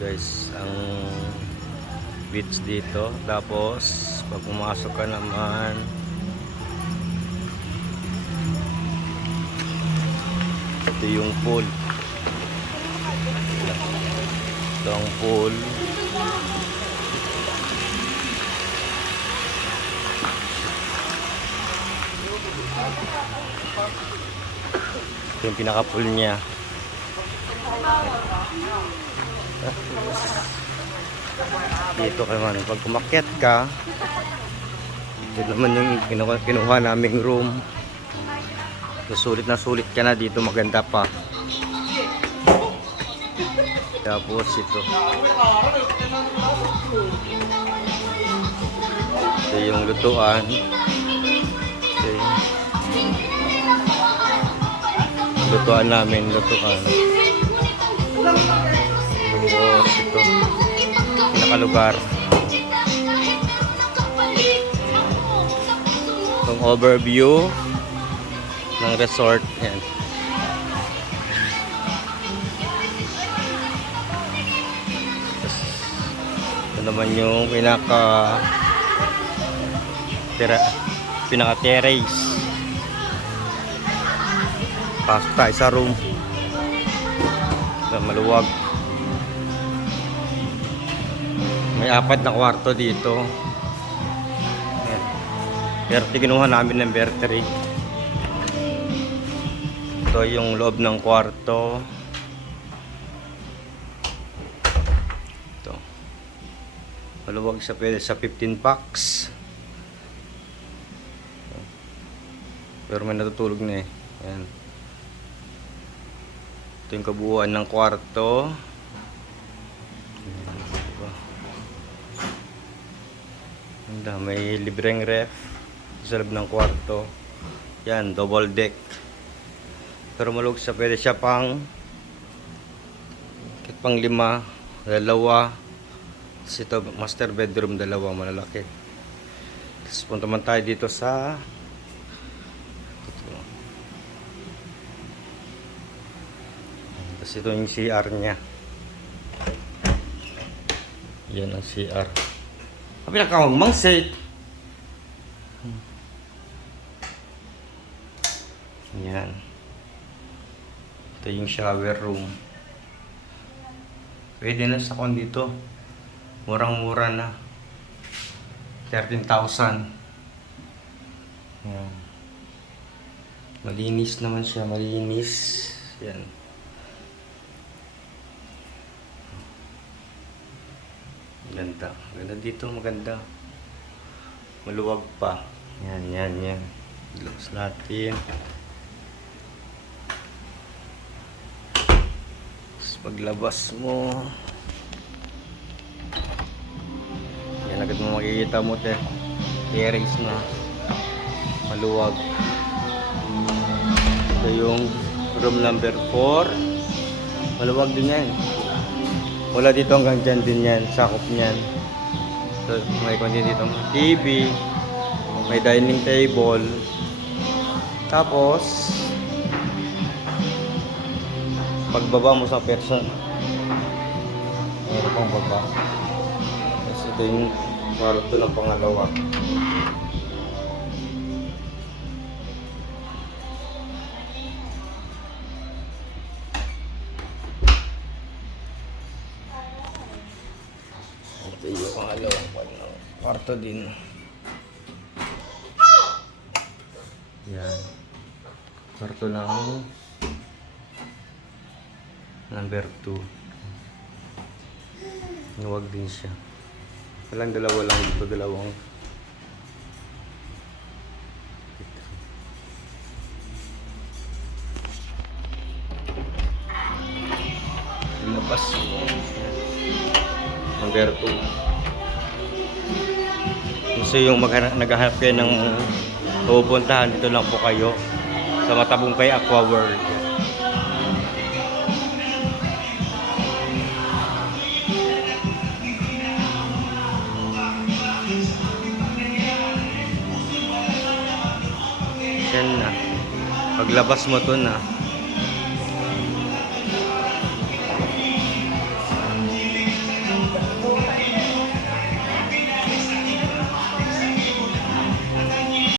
guys ang beach dito. Tapos pag pumasok ka naman, ito yung pool. Ito ang pool. Ito yung pinaka-pool niya. Dito naman pag kumakyat ka, ito naman yung kinuha naming room. So, sulit na sulit ka na dito, maganda pa. Tapos ito yung lutuan. Lutuan namin, lutuan. Tapos ito pinakalugar. Itong overview ng resort. Yan. Ito naman yung pinaka-terrace. Pasok tayo sa room. Maluwag. May 4 na kwarto dito. Ayan. Pero kinuha namin number 3. Ito yung loob ng kwarto. Ito. Maluwag siya, pwede sa 15 packs. Pero may natutulog na eh. Ayan. Ito yung kabuuan ng kwarto. May libreng ref sa loob ng kwarto. Yan, double deck. Pero maluwag siya, pwede siya pang 5, 2. Kasi ito, master bedroom, 2, malalaki. Tapos punta man tayo dito sa tapos ito yung CR nya. Yan ang CR. Pinakawang mangsit. Yan. Ito yung shower room. Pwede na sa kon dito. Murang-mura na. 13,000. Yan. Malinis naman siya. Malinis. Yan. Ganda. Ganda dito, maganda. Maluwag pa. Yan. Ilabas natin. Tapos paglabas mo, yan agad mo makikita mo terrace na maluwag. Ito yung room number 4. Maluwag din yan. Wala dito hanggang dyan din yan, sakop niyan. So, may kundi dito TV, may dining table. Tapos pagbaba mo sa person, meron pang baba. Tapos ito yung kwarto ng pangalawa. Ito yung pangalawang kwarto din. Yan. Kwarto ng number 2. Nuwag din siya. Walang dalawa lang dito. Dalawang. Lumabas. Number 2. Gusto yung naghahanap kayo ng pupuntahan, dito lang po kayo sa Matabungkay Aqua World. Yan na. Paglabas mo to na.